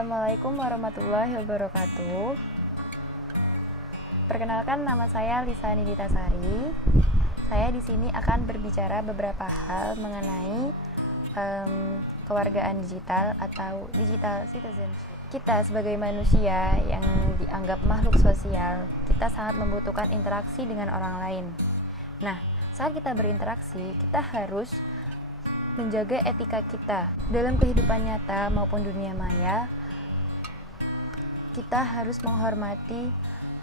Assalamualaikum warahmatullahi wabarakatuh. Perkenalkan, nama saya Lisa Niditasari. Saya di sini akan berbicara beberapa hal mengenai kewargaan digital atau digital citizenship. Kita sebagai manusia yang dianggap makhluk sosial, kita sangat membutuhkan interaksi dengan orang lain. Nah, saat kita berinteraksi, kita harus menjaga etika kita dalam kehidupan nyata maupun dunia maya. Kita harus menghormati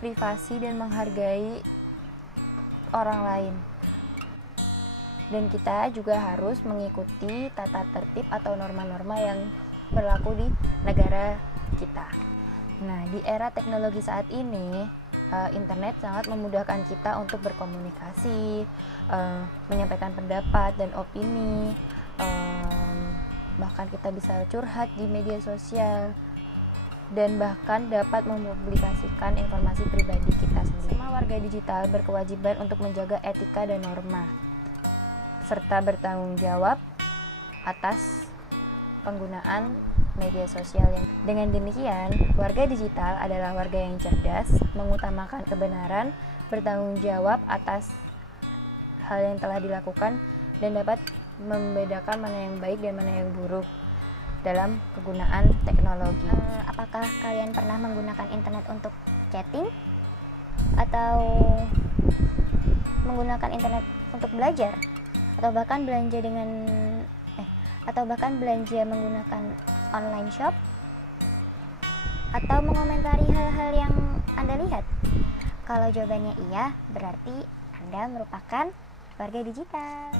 privasi dan menghargai orang lain, dan kita juga harus mengikuti tata tertib atau norma-norma yang berlaku di negara kita. Nah, di era teknologi saat ini, internet sangat memudahkan kita untuk berkomunikasi, menyampaikan pendapat dan opini, bahkan kita bisa curhat di media sosial, dan bahkan dapat mempublikasikan informasi pribadi kita sendiri. Semua warga digital berkewajiban untuk menjaga etika dan norma, serta bertanggung jawab atas penggunaan media sosial. Dengan demikian, warga digital adalah warga yang cerdas, mengutamakan kebenaran, bertanggung jawab atas hal yang telah dilakukan, dan dapat membedakan mana yang baik dan mana yang buruk dalam kegunaan teknologi. Apakah kalian pernah menggunakan internet untuk chatting atau menggunakan internet untuk belajar, atau bahkan belanja menggunakan online shop, atau mengomentari hal-hal yang Anda lihat? Kalau jawabannya iya, berarti Anda merupakan warga digital.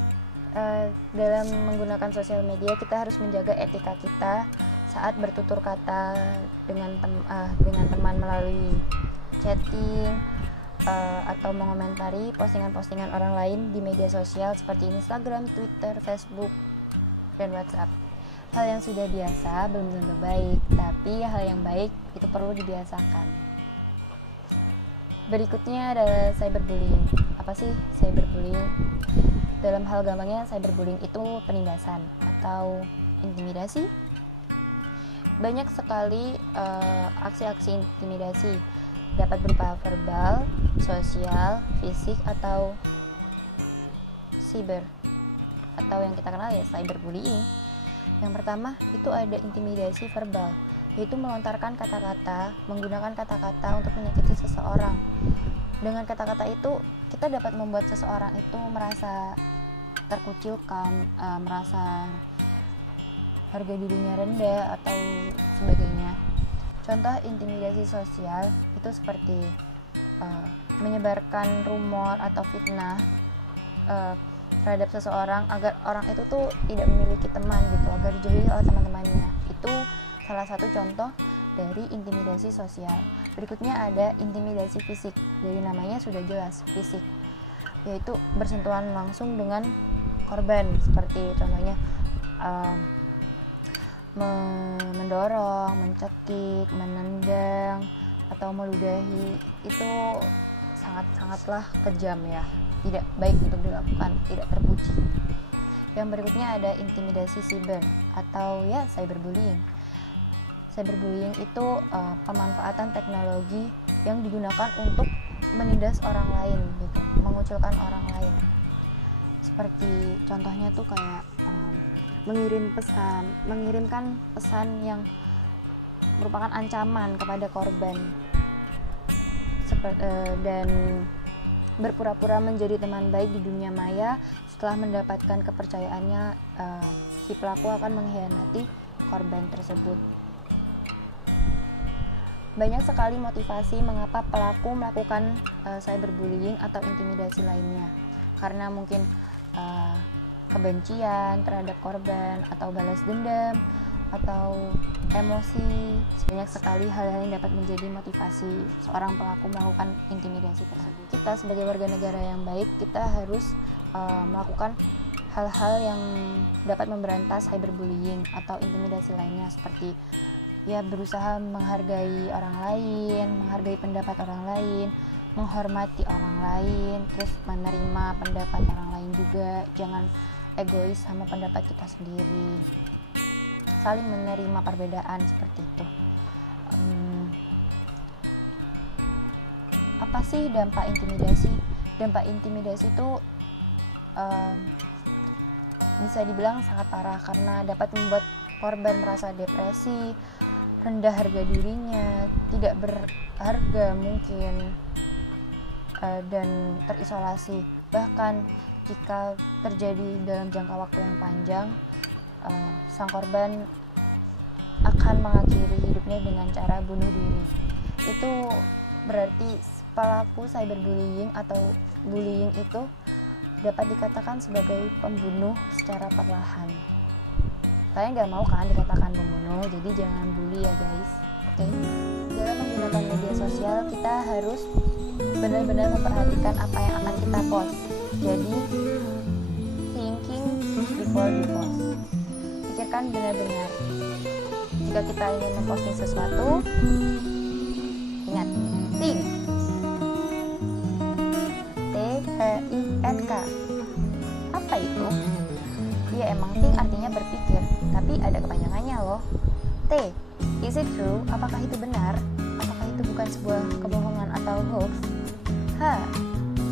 Dalam menggunakan sosial media, kita harus menjaga etika kita saat bertutur kata dengan teman melalui chatting, atau mengomentari postingan-postingan orang lain di media sosial seperti Instagram, Twitter, Facebook, dan WhatsApp. Hal yang sudah biasa belum tentu baik, tapi hal yang baik itu perlu dibiasakan. Berikutnya adalah cyberbullying. Apa sih cyberbullying? Dalam hal gampangnya, cyberbullying itu penindasan atau intimidasi. Banyak sekali aksi-aksi intimidasi, dapat berupa verbal, sosial, fisik, atau cyber, atau yang kita kenal ya cyberbullying. Yang pertama itu ada intimidasi verbal, yaitu melontarkan kata-kata, menggunakan kata-kata untuk menyakiti seseorang. Dengan kata-kata itu kita dapat membuat seseorang itu merasa terkucilkan, merasa harga dirinya rendah atau sebagainya. Contoh intimidasi sosial itu seperti menyebarkan rumor atau fitnah terhadap seseorang agar orang itu tuh tidak memiliki teman gitu, agar dijauhi oleh teman-temannya. Itu salah satu contoh dari intimidasi sosial. Berikutnya ada intimidasi fisik. Dari namanya sudah jelas, fisik, yaitu bersentuhan langsung dengan korban, seperti contohnya mendorong, mencekik, menendang, atau meludahi. Itu sangatlah kejam ya, tidak baik untuk dilakukan, tidak terpuji. Yang berikutnya ada intimidasi siber atau ya cyberbullying. Cyberbullying itu pemanfaatan teknologi yang digunakan untuk menindas orang lain gitu, mengucilkan orang lain. Seperti contohnya tuh kayak mengirimkan pesan yang merupakan ancaman kepada korban, dan berpura-pura menjadi teman baik di dunia maya. Setelah mendapatkan kepercayaannya, si pelaku akan mengkhianati korban tersebut. Banyak sekali motivasi mengapa pelaku melakukan cyberbullying atau intimidasi lainnya, karena mungkin kebencian terhadap korban, atau balas dendam, atau emosi. Banyak sekali hal-hal yang dapat menjadi motivasi seorang pelaku melakukan intimidasi tersebut. Kita sebagai warga negara yang baik, kita harus melakukan hal-hal yang dapat memberantas cyberbullying atau intimidasi lainnya, seperti ya berusaha menghargai orang lain, menghargai pendapat orang lain, menghormati orang lain, terus menerima pendapat orang lain juga. Jangan egois sama pendapat kita sendiri, saling menerima perbedaan, seperti itu. Apa sih dampak intimidasi? Dampak intimidasi itu bisa dibilang sangat parah karena dapat membuat korban merasa depresi, rendah harga dirinya, tidak berharga mungkin, dan terisolasi. Bahkan jika terjadi dalam jangka waktu yang panjang, sang korban akan mengakhiri hidupnya dengan cara bunuh diri. Itu berarti pelaku cyberbullying atau bullying itu dapat dikatakan sebagai pembunuh secara perlahan. Kalian gak mau kan dikatakan pembunuh, jadi jangan bully ya guys. Oke? Dalam menggunakan media sosial kita harus benar-benar memperhatikan apa yang akan kita post. Jadi thinking before you post. Pikirkan benar-benar. Jika kita ingin memposting sesuatu, ingat, think. T-H-I-N-K. Apa itu? Ya emang think artinya berpikir, tapi ada kepanjangannya loh. T, is it true? Apakah itu benar? Apakah itu bukan sebuah kebohongan atau hoax? H,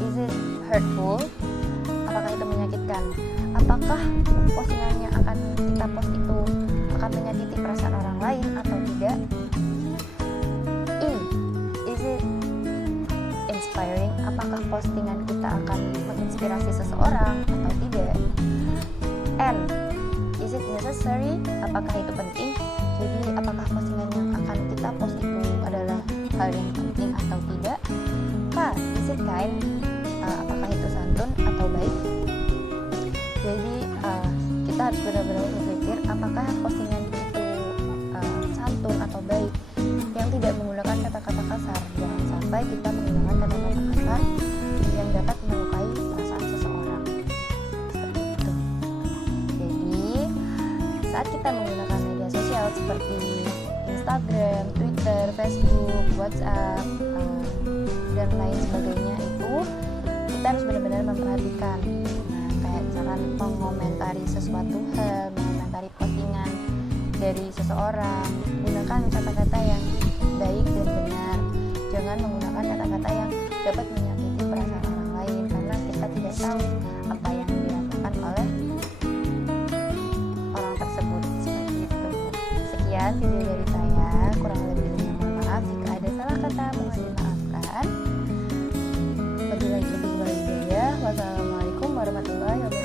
is it hurtful? Apakah itu menyakitkan? Apakah postingan yang akan kita post itu akan menyakiti perasaan orang lain atau tidak? I, is it inspiring? Apakah postingan kita akan menginspirasi seseorang atau tidak? N, is it necessary? Apakah itu penting? Jadi apakah postingan yang akan kita post itu adalah hal yang penting atau tidak? K, is it kind? Apakah itu santun atau baik? Jadi kita harus benar-benar berpikir apakah postingan itu santun atau baik, yang tidak menggunakan kata-kata kasar. Jangan sampai kita menggunakan kata-kata kasar yang dapat melukai perasaan seseorang. Seperti itu. Jadi saat kita menggunakan media sosial seperti Instagram, Twitter, Facebook, WhatsApp, dan lain sebagainya itu kita harus benar-benar memperhatikan. Nah, kayak misalkan mengomentari sesuatu hal, mengomentari postingan dari seseorang, gunakan kata-kata yang baik dan benar. Jangan menggunakan kata-kata yang dapat menyakiti perasaan orang lain, karena kita tidak tahu apa yang dirasakan oleh orang tersebut. Seperti itu. Sekian video dari saya, kurang lebihnya mohon maaf jika ada salah kata, mohon dimaafkan. Wabillahi taufiq wal hidayah. Wassalamualaikum warahmatullahi wabarakatuh.